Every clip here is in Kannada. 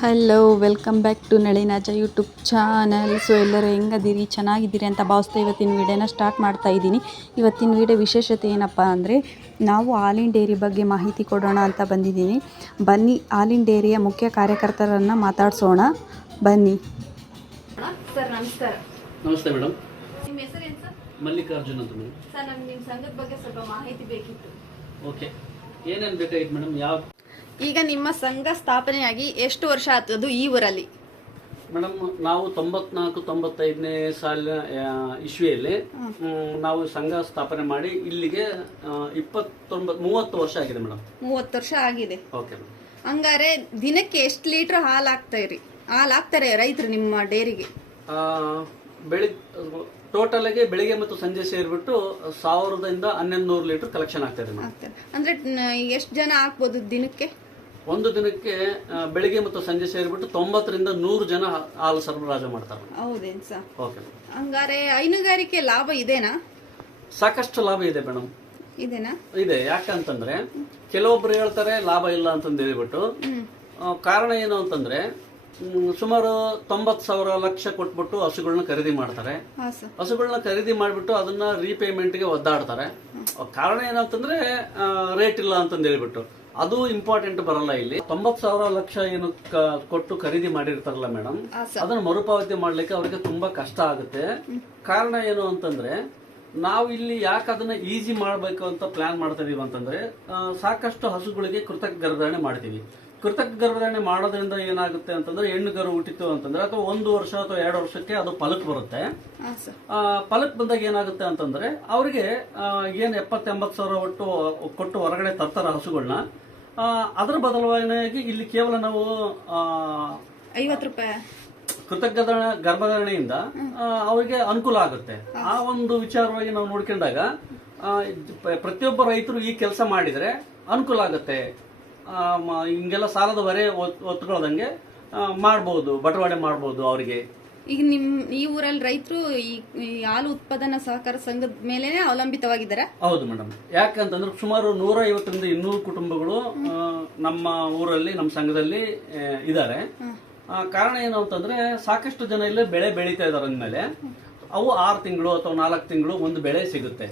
ಹಲೋ ವೆಲ್ಕಮ್ ಬ್ಯಾಕ್ ಟು ನಳಿನಾಜ ಯೂಟ್ಯೂಬ್ ಚಾನಲ್. ಸೊ ಎಲ್ಲರೂ ಹೆಂಗದಿರಿ, ಚೆನ್ನಾಗಿದ್ದೀರಿ ಅಂತ ಭಾವಿಸ್ತಾ ಇವತ್ತಿನ ವೀಡಿಯೋನ ಸ್ಟಾರ್ಟ್ ಮಾಡ್ತಾ ಇದ್ದೀನಿ. ಇವತ್ತಿನ ವೀಡಿಯೋ ವಿಶೇಷತೆ ಏನಪ್ಪ ಅಂದರೆ, ನಾವು ಹಾಲಿನ ಡೇರಿ ಬಗ್ಗೆ ಮಾಹಿತಿ ಕೊಡೋಣ ಅಂತ ಬಂದಿದ್ದೀನಿ. ಬನ್ನಿ, ಹಾಲಿನ ಡೇರಿಯ ಮುಖ್ಯ ಕಾರ್ಯಕರ್ತರನ್ನು ಮಾತಾಡ್ಸೋಣ ಬನ್ನಿ. ಸರ್ ನಮಸ್ಕಾರ. ನಮಸ್ತೆ ಮೇಡಮ್. ನಿಮ್ಮ ಹೆಸರು ಏನು ಸರ್? ಮಲ್ಲಿಕಾರ್ಜುನ್ ಅಂತ ಮೇಡಮ್. ಸರ್ ನಮ್ಗೆ ನಿಮ್ಮ ಸಂಘದ ಬಗ್ಗೆ ಸ್ವಲ್ಪ ಮಾಹಿತಿ ಬೇಕಿತ್ತು. ಓಕೆ, ಏನೇನು ಬೇಕಾಗಿತ್ತು ಮೇಡಮ್? ಈಗ ನಿಮ್ಮ ಸಂಘ ಸ್ಥಾಪನೆಯಾಗಿ ಎಷ್ಟು ವರ್ಷ ಆತದು ಈ ಊರಲ್ಲಿ? ಮೇಡಮ್, ನಾವು 94-95ನೇ ಸಾಲಿನ ಇಸ್ವಿಯಲ್ಲಿ ನಾವು ಸಂಘ ಸ್ಥಾಪನೆ ಮಾಡಿ ಇಲ್ಲಿಗೆ 30 ವರ್ಷ ಆಗಿದೆ ಮೇಡಮ್. 30 ವರ್ಷ ಆಗಿದೆ. Okay madam. ಹಂಗಾರೆ ದಿನಕ್ಕೆ ಎಷ್ಟು ಲೀಟರ್ ಹಾಲು ಹಾಕ್ತಾರೆ ರೈತರು ನಿಮ್ಮ ಡೇರಿಗೆ? ಟೋಟಲ್ಗೆ ಬೆಳಿಗ್ಗೆ ಮತ್ತು ಸಂಜೆ ಸೇರಿಬಿಟ್ಟು 1000ದಿಂದ 1100 ಲೀಟರ್ ಕಲೆಕ್ಷನ್ ಆಗ್ತದೆ ಮೇಡಮ್. ಅಂದ್ರೆ ಎಷ್ಟು ಜನ ಹಾಕ್ಬೋದು ದಿನಕ್ಕೆ? ಒಂದು ದಿನಕ್ಕೆ ಬೆಳಿಗ್ಗೆ ಮತ್ತು ಸಂಜೆ ಸೇರಿಬಿಟ್ಟು 90ರಿಂದ 100 ಜನ ಹಾಲು ಸರಬರಾಜು ಮಾಡ್ತಾರೆ. ಹೌದೇನು ಸರ್? ಓಕೆ. ಹಂಗಾರೆ ಹೈನುಗಾರಿಕೆ ಲಾಭ ಇದೆನಾ? ಸಾಕಷ್ಟು ಲಾಭ ಇದೆ ಮೇಡಮ್. ಇದೆನಾ? ಇದೆ. ಯಾಕಂತಂದ್ರೆ ಕೆಲವೊಬ್ರು ಹೇಳ್ತಾರೆ ಲಾಭ ಇಲ್ಲ ಅಂತಂದು ಹೇಳ್ಬಿಟ್ಟು. ಕಾರಣ ಏನು ಅಂತಂದ್ರೆ, ಸುಮಾರು 90,000 ಲಕ್ಷ ಕೊಟ್ಬಿಟ್ಟು ಹಸುಗಳನ್ನ ಖರೀದಿ ಮಾಡ್ತಾರೆ. ಹಸುಗಳನ್ನ ಖರೀದಿ ಮಾಡಿಬಿಟ್ಟು ಅದನ್ನ ರೀಪೇಮೆಂಟ್ಗೆ ಒದ್ದಾಡ್ತಾರೆ. ಕಾರಣ ಏನಂತಂದ್ರೆ ರೇಟ್ ಇಲ್ಲ ಅಂತಂದು ಹೇಳ್ಬಿಟ್ಟು. ಅದು ಇಂಪಾರ್ಟೆಂಟ್ ಬರಲ್ಲ ಇಲ್ಲಿ. 90,000 ಲಕ್ಷ ಏನು ಕೊಟ್ಟು ಖರೀದಿ ಮಾಡಿರ್ತಾರಲ್ಲ ಮೇಡಮ್, ಅದನ್ನ ಮರುಪಾವತಿ ಮಾಡ್ಲಿಕ್ಕೆ ಅವರಿಗೆ ತುಂಬಾ ಕಷ್ಟ ಆಗುತ್ತೆ. ಕಾರಣ ಏನು ಅಂತಂದ್ರೆ, ನಾವು ಇಲ್ಲಿ ಯಾಕೆ ಅದನ್ನ ಈಸಿ ಮಾಡಬೇಕು ಅಂತ ಪ್ಲಾನ್ ಮಾಡ್ತಾ ಇದೀವಿ ಅಂತಂದ್ರೆ, ಸಾಕಷ್ಟು ಹಸುಗಳಿಗೆ ಕೃತಕ ಗರ್ಭಧಾರಣೆ ಮಾಡ್ತೀವಿ. ಕೃತಕ ಗರ್ಭಧಾರಣೆ ಮಾಡೋದ್ರಿಂದ ಏನಾಗುತ್ತೆ ಅಂತಂದ್ರೆ, ಹೆಣ್ಣು ಗರು ಹುಟ್ಟಿತು ಅಂತಂದ್ರೆ ಅಥವಾ 1 ವರ್ಷ ಅಥವಾ 2 ವರ್ಷಕ್ಕೆ ಅದು ಫಲಕ್ ಬರುತ್ತೆ. ಫಲಕ್ ಬಂದಾಗ ಏನಾಗುತ್ತೆ ಅಂತಂದ್ರೆ, ಅವ್ರಿಗೆ ಏನ್ 70-80 ಸಾವಿರ ಕೊಟ್ಟು ಹೊರಗಡೆ ತರ್ತಾರ ಹಸುಗಳನ್ನ, ಅದರ ಬದಲಾವಣೆಯಾಗಿ ಇಲ್ಲಿ ಕೇವಲ ನಾವು 50 ರೂಪಾಯಿ ಕೃತಕ ಗರ್ಭಧಾರಣೆಯಿಂದ ಅವರಿಗೆ ಅನುಕೂಲ ಆಗುತ್ತೆ. ಆ ಒಂದು ವಿಚಾರವಾಗಿ ನಾವು ನೋಡ್ಕೊಂಡಾಗ ಪ್ರತಿಯೊಬ್ಬ ರೈತರು ಈ ಕೆಲಸ ಮಾಡಿದ್ರೆ ಅನುಕೂಲ ಆಗುತ್ತೆ. ಹಿಂಗೆಲ್ಲ ಸಾಲದ ಹೊರೆ ಒತ್ಕೊಳ್ಳೋದಂಗೆ ಮಾಡ್ಬೋದು, ಬಟವಾಡೆ ಮಾಡ್ಬೋದು ಅವರಿಗೆ. ಈಗ ಈ ಊರಲ್ಲಿ ರೈತರು ಈ ಹಾಲು ಉತ್ಪಾದನಾ ಸಹಕಾರ ಸಂಘದ ಮೇಲೆ ಅವಲಂಬಿತವಾಗಿದ್ದಾರೆ. ಹೌದು ಮೇಡಮ್. ಯಾಕಂತಂದ್ರೆ ಸುಮಾರು 150ರಿಂದ 200 ಕುಟುಂಬಗಳು ನಮ್ಮ ಊರಲ್ಲಿ, ನಮ್ಮ ಸಂಘದಲ್ಲಿ ಇದ್ದಾರೆ. ಕಾರಣ ಏನು ಅಂತಂದ್ರೆ, ಸಾಕಷ್ಟು ಜನ ಇಲ್ಲೇ ಬೆಳೆ ಬೆಳೀತಾ ಇದಾರೆ ಅಂದ್ಮೇಲೆ ಅವು 6 ತಿಂಗಳು ಅಥವಾ 4 ತಿಂಗಳು ಒಂದು ಬೆಳೆ ಸಿಗುತ್ತೆ.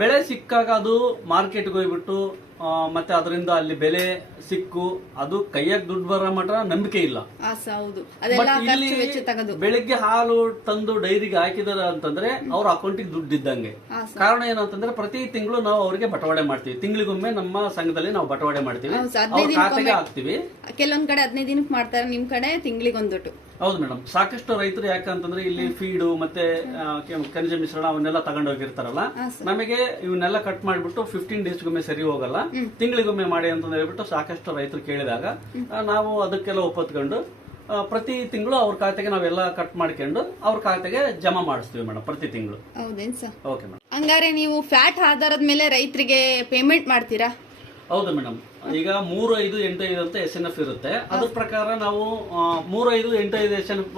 ಬೆಳೆ ಸಿಕ್ಕಾಗ ಅದು ಮಾರ್ಕೆಟ್ಗೆ ಹೋಗ್ಬಿಟ್ಟು ಮತ್ತೆ ಅದರಿಂದ ಅಲ್ಲಿ ಬೆಲೆ ಸಿಕ್ಕು ಅದು ಕೈಯಾಗ ದುಡ್ಡು ಬರೋ ಮಟ್ಟ ನಂಬಿಕೆ ಇಲ್ಲ. ಇಲ್ಲಿ ಬೆಳಿಗ್ಗೆ ಹಾಲು ತಂದು ಡೈರಿಗೆ ಹಾಕಿದಾರೆ ಅಂತಂದ್ರೆ ಅವ್ರ ಅಕೌಂಟಿಗೆ ದುಡ್ಡು ಇದ್ದಂಗೆ. ಕಾರಣ ಏನಂತಂದ್ರೆ, ಪ್ರತಿ ತಿಂಗಳು ನಾವು ಅವರಿಗೆ ಬಟವಾಡೆ ಮಾಡ್ತೀವಿ. ತಿಂಗಳಿಗೊಮ್ಮೆ ನಮ್ಮ ಸಂಘದಲ್ಲಿ ನಾವು ಬಟವಾಡೆ ಮಾಡ್ತೀವಿ, ಖಾತೆಗೆ ಹಾಕ್ತಿವಿ. ಕೆಲವೊಂದ್ ಕಡೆ 15 ದಿನಕ್ಕೆ ಮಾಡ್ತಾರೆ, ನಿಮ್ ಕಡೆ ತಿಂಗಳಿಗೊಂದೊಟ್ಟು. ಹೌದು ಮೇಡಮ್. ಸಾಕಷ್ಟು ರೈತರು ಯಾಕಂತಂದ್ರೆ ಇಲ್ಲಿ ಫೀಡು ಮತ್ತೆ ಖನಿಜ ಮಿಶ್ರಣ ಅವನ್ನೆಲ್ಲ ತಗೊಂಡು ಹೋಗಿರ್ತಾರಲ್ಲ, ನಮಗೆ ಇವನ್ನೆಲ್ಲ ಕಟ್ ಮಾಡಿಬಿಟ್ಟು 15 ಡೇಸ್ಗೊಮ್ಮೆ ಸರಿ ಹೋಗಲ್ಲ, ತಿಂಗಳಿಗೊಮ್ಮೆ ಮಾಡಿ ಅಂತ ಹೇಳ್ಬಿಟ್ಟು ಸಾಕಷ್ಟು ರೈತರು ಕೇಳಿದಾಗ ನಾವು ಅದಕ್ಕೆಲ್ಲ ಒಪ್ಪತ್ಕೊಂಡು ಪ್ರತಿ ತಿಂಗಳು ಅವ್ರ ಖಾತೆಗೆ ನಾವೆಲ್ಲ ಕಟ್ ಮಾಡ್ಕೊಂಡು ಅವ್ರ ಖಾತೆಗೆ ಜಮಾ ಮಾಡಿಸ್ತೀವಿ ಮೇಡಮ್ ಪ್ರತಿ ತಿಂಗಳು. ಹೌದೇನ್ ಸರ್? Okay madam. ಹಂಗಾರೆ ನೀವು ಫ್ಯಾಟ್ ಆಧಾರದ ಮೇಲೆ ರೈತರಿಗೆ ಪೇಮೆಂಟ್ ಮಾಡ್ತೀರಾ? ಹೌದು ಮೇಡಮ್. ಈಗ 3-5-8-5 ಅಂತ SNF ಇರುತ್ತೆ. ಅದ್ರ ಪ್ರಕಾರ ನಾವು 3-5-8-5 SNF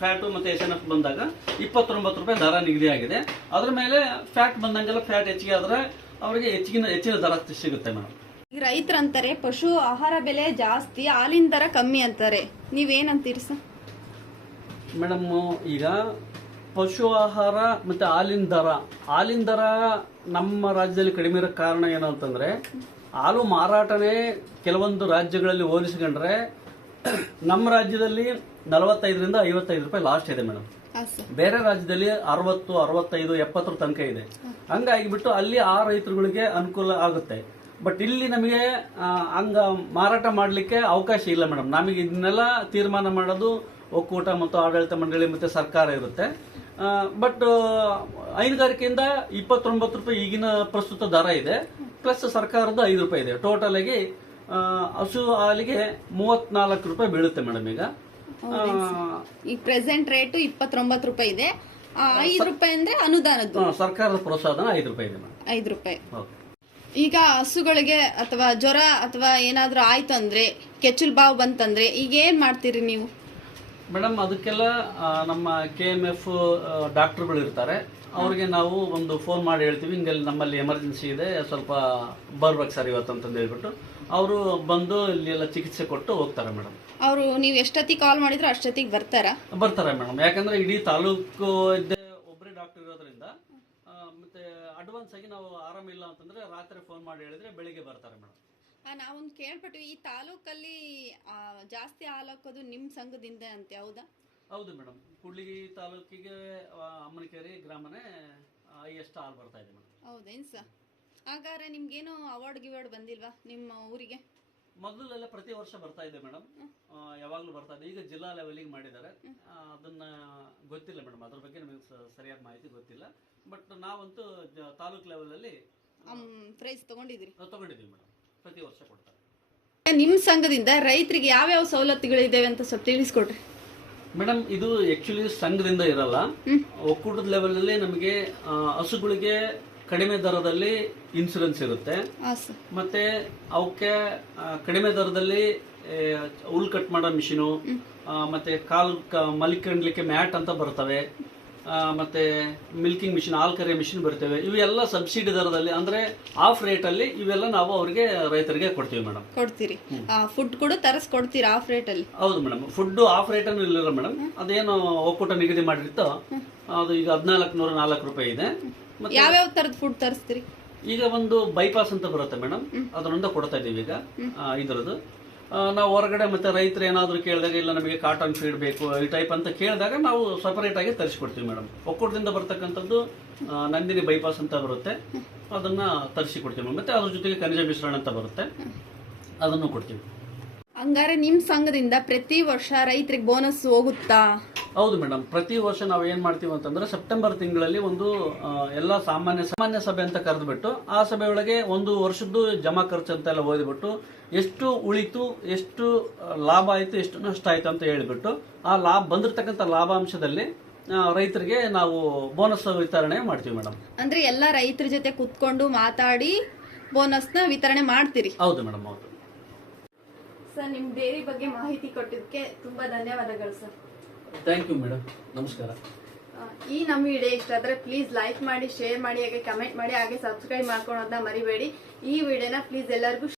ಫ್ಯಾಟ್ ಮತ್ತೆ SNF ಬಂದಾಗ 29 ರೂಪಾಯಿ ದರ ನಿಗದಿ ಆಗಿದೆ. ಅದ್ರ ಮೇಲೆ ಫ್ಯಾಟ್ ಬಂದಂಗೆಲ್ಲ ಫ್ಯಾಟ್ ಹೆಚ್ಚಿಗೆ ಆದ್ರೆ ಅವರಿಗೆ ಹೆಚ್ಚಿನ ದರ ಸಿಗುತ್ತೆ ಮೇಡಮ್. ಈಗ ರೈತರು ಅಂತಾರೆ ಪಶು ಆಹಾರ ಬೆಲೆ ಜಾಸ್ತಿ, ಹಾಲಿನ ದರ ಕಮ್ಮಿ ಅಂತಾರೆ. ನೀವೇನಂತೀರಿ ಸರ್? ಮೇಡಮ್, ಈಗ ಪಶು ಆಹಾರ ಮತ್ತೆ ಹಾಲಿನ ದರ ನಮ್ಮ ರಾಜ್ಯದಲ್ಲಿ ಕಡಿಮೆ ಇರೋ ಕಾರಣ ಏನು ಅಂತಂದ್ರೆ, ಹಾಲು ಮಾರಾಟನೇ ಕೆಲವೊಂದು ರಾಜ್ಯಗಳಲ್ಲಿ ಹೋಲಿಸಿಕೊಂಡ್ರೆ ನಮ್ಮ ರಾಜ್ಯದಲ್ಲಿ 45ರಿಂದ 55 ರೂಪಾಯಿ ಲಾಸ್ಟ್ ಇದೆ ಮೇಡಮ್. ಬೇರೆ ರಾಜ್ಯದಲ್ಲಿ 60, 65, 70 ತನಕ ಇದೆ. ಹಂಗಾಗಿಬಿಟ್ಟು ಅಲ್ಲಿ ಆ ರೈತರುಗಳಿಗೆ ಅನುಕೂಲ ಆಗುತ್ತೆ. ಬಟ್ ಇಲ್ಲಿ ನಮಗೆ ಹಂಗ ಮಾರಾಟ ಮಾಡ್ಲಿಕ್ಕೆ ಅವಕಾಶ ಇಲ್ಲ ಮೇಡಮ್. ನಮಗೆ ಇದನ್ನೆಲ್ಲ ತೀರ್ಮಾನ ಮಾಡೋದು ಒಕ್ಕೂಟ ಮತ್ತು ಆಡಳಿತ ಮಂಡಳಿ ಮತ್ತೆ ಸರ್ಕಾರ ಇರುತ್ತೆ. ಬಟ್ ಹೈನುಗಾರಿಕೆಯಿಂದ 29 ರೂಪಾಯಿ ಈಗಿನ ಪ್ರಸ್ತುತ ದರ ಇದೆ, ಪ್ಲಸ್ ಸರ್ಕಾರದ 5 ರೂಪಾಯಿ ಇದೆ. ಟೋಟಲ್ ಆಗಿ ಹಸು ಹಾಲಿಗೆ 34 ರೂಪಾಯಿ ಬೀಳುತ್ತೆ ಮೇಡಮ್. ಈಗ ಪ್ರೆಸೆಂಟ್ ರೇಟ್ 29 ರೂಪಾಯಿ ಇದೆ. 5 ರೂಪಾಯಿ ಅಂದ್ರೆ ಅನುದಾನದ್ದು, ಸರ್ಕಾರದ ಪ್ರೋತ್ಸಾಹನ 5 ರೂಪಾಯಿ ಇದೆ ಮೇಡಮ್. 5 ರೂಪಾಯಿ. ಈಗ ಹಸುಗಳಿಗೆ ಅಥವಾ ಜ್ವರ ಅಥವಾ ಏನಾದ್ರೂ ಆಯ್ತು ಅಂದ್ರೆ, ಕೆಚ್ಚಲು ಬಾವು ಬಂತಂದ್ರೆ ಈಗ ಏನ್ ಮಾಡ್ತೀರಿ ನೀವು? ಮೇಡಮ್, ಅದಕ್ಕೆಲ್ಲ ನಮ್ಮ KMF ಡಾಕ್ಟರ್ಗಳು ಇರ್ತಾರೆ. ಅವ್ರಿಗೆ ನಾವು ಒಂದು ಫೋನ್ ಮಾಡಿ ಹೇಳ್ತೀವಿ, ಹಿಂಗೆ ನಮ್ಮಲ್ಲಿ ಎಮರ್ಜೆನ್ಸಿ ಇದೆ, ಸ್ವಲ್ಪ ಬರ್ಬೇಕು ಸರ್ ಇವತ್ತು ಅಂತಂದು ಹೇಳ್ಬಿಟ್ಟು ಅವರು ಬಂದು ಇಲ್ಲಿ ಎಲ್ಲ ಚಿಕಿತ್ಸೆ ಕೊಟ್ಟು ಹೋಗ್ತಾರೆ ಮೇಡಮ್. ಅವರು ನೀವು ಎಷ್ಟೊತ್ತಿಗೆ ಕಾಲ್ ಮಾಡಿದ್ರು ಅಷ್ಟೊತ್ತಿಗೆ ಬರ್ತಾರಾ? ಬರ್ತಾರೆ ಮೇಡಮ್. ಯಾಕಂದ್ರೆ ಇಡೀ ತಾಲೂಕು ಇದ್ದೇ ಒಬ್ಬರೇ ಡಾಕ್ಟರ್ ಇರೋದ್ರಿಂದ ಮತ್ತೆ ಅಡ್ವಾನ್ಸ್ ಆಗಿ ನಾವು ಆರಾಮಿಲ್ಲ ಅಂತಂದ್ರೆ ರಾತ್ರಿ ಫೋನ್ ಮಾಡಿ ಹೇಳಿದ್ರೆ ಬೆಳಿಗ್ಗೆ ಬರ್ತಾರೆ ಮೇಡಮ್. ನಾವೊಂದು ಕೇಳ್ಪಟ್ಟು ಈ ತಾಲೂಕಲ್ಲಿ ಜಾಸ್ತಿ ಹಾಲು ಹಾಕೋದು ನಿಮ್ಮ ಸಂಘದಿಂದ ಅಂತ, ಹೌದಾ? ಹೌದು ಮೇಡಮ್. ಕೂಡ್ಲಿಗಿ ತಾಲೂಕಿಗೆ ಅಮ್ಮನಕೆರೆ ಗ್ರಾಮನೇ ಹೈಯೆಸ್ಟ್ ಹಾಲು ಬರ್ತಾ ಇದೆ ಮೇಡಮ್. ಹೌದೇನು ಸರ್? ಹಾಗಾದ್ರೆ ನಿಮ್ಗೇನು ಅವಾರ್ಡ್ ಗಿವಾರ್ಡ್ ಬಂದಿಲ್ವಾ ನಿಮ್ಮ ಊರಿಗೆ? ಮೊದಲೆಲ್ಲ ಪ್ರತಿ ವರ್ಷ ಬರ್ತಾ ಇದೆ ಮೇಡಮ್, ಯಾವಾಗಲೂ ಬರ್ತಾ ಇದೆ. ಈಗ ಜಿಲ್ಲಾ ಲೆವೆಲಿಗೆ ಮಾಡಿದ್ದಾರೆ, ಅದನ್ನ ಗೊತ್ತಿಲ್ಲ ಮೇಡಮ್, ಅದ್ರ ಬಗ್ಗೆ ನಮಗೆ ಸರಿಯಾದ ಮಾಹಿತಿ ಗೊತ್ತಿಲ್ಲ. ಬಟ್ ನಾವಂತೂ ತಾಲೂಕ್ ಲೆವೆಲಲ್ಲಿ ಪ್ರೈಸ್ ತಗೊಂಡಿದ್ದೀವಿ ಮೇಡಮ್. ಪ್ರತಿ ವರ್ಷ ಕೊಡ್ತಾರೆ. ನಿಮ್ಮ ಸಂಘದಿಂದ ರೈತರಿಗೆ ಯಾವ್ಯಾವ ಸವಲತ್ತುಗಳಿದ್ದಾವೆ ಅಂತ ಸ್ವಲ್ಪ ತಿಳಿಸ್ಕೊಡ್ರಿ ಮೇಡಮ್. ಇದು ಆಕ್ಚುಲಿ ಸಂಘದಿಂದ ಇರಲ್ಲ, ಒಕ್ಕೂಟದ ಲೆವೆಲ್ ಅಲ್ಲಿ ನಮಗೆ ಹಸುಗಳಿಗೆ ಕಡಿಮೆ ದರದಲ್ಲಿ ಇನ್ಸೂರೆನ್ಸ್ ಇರುತ್ತೆ. ಮತ್ತೆ ಅವಕ್ಕೆ ಕಡಿಮೆ ದರದಲ್ಲಿ ಹುಲ್ ಕಟ್ ಮಾಡೋ ಮಿಷಿನು, ಮತ್ತೆ ಕಾಲು ಮಲಿಕಂಡ್ಲಿಕ್ಕೆ ಮ್ಯಾಟ್ ಅಂತ ಬರ್ತವೆ, ಮತ್ತೆ ಮಿಲ್ಕಿಂಗ್ ಮಿಷಿನ್, ಹಾಲು ಕರೆಯೋ ಮಿಷಿನ್ ಬರ್ತವೆ. ಇವೆಲ್ಲ ಸಬ್ಸಿಡಿ ದರದಲ್ಲಿ ಅಂದ್ರೆ ಆಫ್ ರೇಟ್ ಅಲ್ಲಿ ಇವೆಲ್ಲ ನಾವು ಅವರಿಗೆ ರೈತರಿಗೆ ಕೊಡ್ತೀವಿ ಮೇಡಮ್. ಕೊಡ್ತೀರಿ? ಫುಡ್ ಕೂಡ ತರಿಸ್ಕೊಡ್ತೀರಾ ಆಫ್ ರೇಟ್ ಅಲ್ಲಿ? ಹೌದು ಮೇಡಮ್. ಫುಡ್ ಆಫ್ ರೇಟ್ ಅನ್ನು ಇಲ್ಲ ಮೇಡಮ್, ಅದೇನು ಒಕ್ಕೂಟ ನಿಗದಿ ಮಾಡಿರ್ತೋ ಅದು ಈಗ 1404 ರೂಪಾಯಿ ಇದೆ. ಯಾವ್ಯಾವ ತರದ ಫುಡ್ ತರಿಸ್ತೀರಿ? ಈಗ ಒಂದು ಬೈಪಾಸ್ ಅಂತ ಬರುತ್ತೆ ಮೇಡಮ್, ಅದರಿಂದ ಕೊಡ್ತಾ ಇದೀವಿ ಈಗ ಇದ್ರದ್ದು. ನಾವು ಹೊರಗಡೆ ಮತ್ತೆ ರೈತರು ಏನಾದ್ರು ಕೇಳಿದಾಗ ಇಲ್ಲ ನಮಗೆ ಕಾಟನ್ ಫೀಡ್ ಬೇಕು ಈ ಟೈಪ್ ಅಂತ ಕೇಳಿದಾಗ ನಾವು ಸಪರೇಟ್ ಆಗಿ ತರಿಸಿಕೊಡ್ತೀವಿ ಮೇಡಮ್. ಒಕ್ಕೂಟದಿಂದ ಬರ್ತಕ್ಕಂಥದ್ದು ನಂದಿನಿ ಬೈಪಾಸ್ ಅಂತ ಬರುತ್ತೆ, ಅದನ್ನ ತರಿಸಿ ಕೊಡ್ತೀವಿ. ಮತ್ತೆ ಅದ್ರ ಜೊತೆಗೆ ಖನಿಜ ಮಿಶ್ರಣ ಅಂತ ಬರುತ್ತೆ, ಅದನ್ನು ಕೊಡ್ತೀವಿ. ಹಂಗಾರೆ ನಿಮ್ ಸಂಘದಿಂದ ಪ್ರತಿ ವರ್ಷ ರೈತರಿಗೆ ಬೋನಸ್ ಹೋಗುತ್ತಾ? ಹೌದು ಮೇಡಮ್. ಪ್ರತಿ ವರ್ಷ ನಾವು ಏನ್ ಮಾಡ್ತೀವಿ ಅಂತಂದ್ರೆ ಸೆಪ್ಟೆಂಬರ್ ತಿಂಗಳಲ್ಲಿ ಒಂದು ಎಲ್ಲ ಸಾಮಾನ್ಯ ಸಭೆ ಅಂತ ಕರೆದ್ಬಿಟ್ಟು ಆ ಸಭೆ ಒಳಗೆ ಒಂದು ವರ್ಷದ್ದು ಜಮಾ ಖರ್ಚು ಅಂತ ಎಲ್ಲ ಓದಿಬಿಟ್ಟು ಎಷ್ಟು ಉಳಿತು, ಎಷ್ಟು ಲಾಭ ಆಯ್ತು, ಎಷ್ಟು ನಷ್ಟ ಆಯ್ತು ಅಂತ ಹೇಳಿಬಿಟ್ಟು ಆ ಬಂದಿರತಕ್ಕಂಥ ಲಾಭಾಂಶದಲ್ಲಿ ರೈತರಿಗೆ ನಾವು ಬೋನಸ್ ವಿತರಣೆ ಮಾಡ್ತೀವಿ ಮೇಡಮ್. ಅಂದ್ರೆ ಎಲ್ಲ ರೈತರ ಜೊತೆ ಕುತ್ಕೊಂಡು ಮಾತಾಡಿ ಬೋನಸ್ ನ ವಿತರಣೆ ಮಾಡ್ತೀರಿ? ಹೌದು ಮೇಡಮ್, ಹೌದು. ಸರ್, ನಿಮ್ ಡೈರಿ ಬಗ್ಗೆ ಮಾಹಿತಿ ಕೊಟ್ಟಿದ್ದಕ್ಕೆ ತುಂಬಾ ಧನ್ಯವಾದಗಳು ಸರ್. ಥ್ಯಾಂಕ್ ಯು ಮೇಡಮ್, ನಮಸ್ಕಾರ. ಈ ನಮ್ಮ ವಿಡಿಯೋ ಇಷ್ಟ ಆದ್ರೆ ಪ್ಲೀಸ್ ಲೈಕ್ ಮಾಡಿ, ಶೇರ್ ಮಾಡಿ, ಹಾಗೆ ಕಮೆಂಟ್ ಮಾಡಿ, ಹಾಗೆ ಸಬ್ಸ್ಕ್ರೈಬ್ ಮಾಡ್ಕೊಳೋದನ್ನ ಮರಿಬೇಡಿ. ಈ ವಿಡಿಯೋನ ಪ್ಲೀಸ್ ಎಲ್ಲರಿಗೂ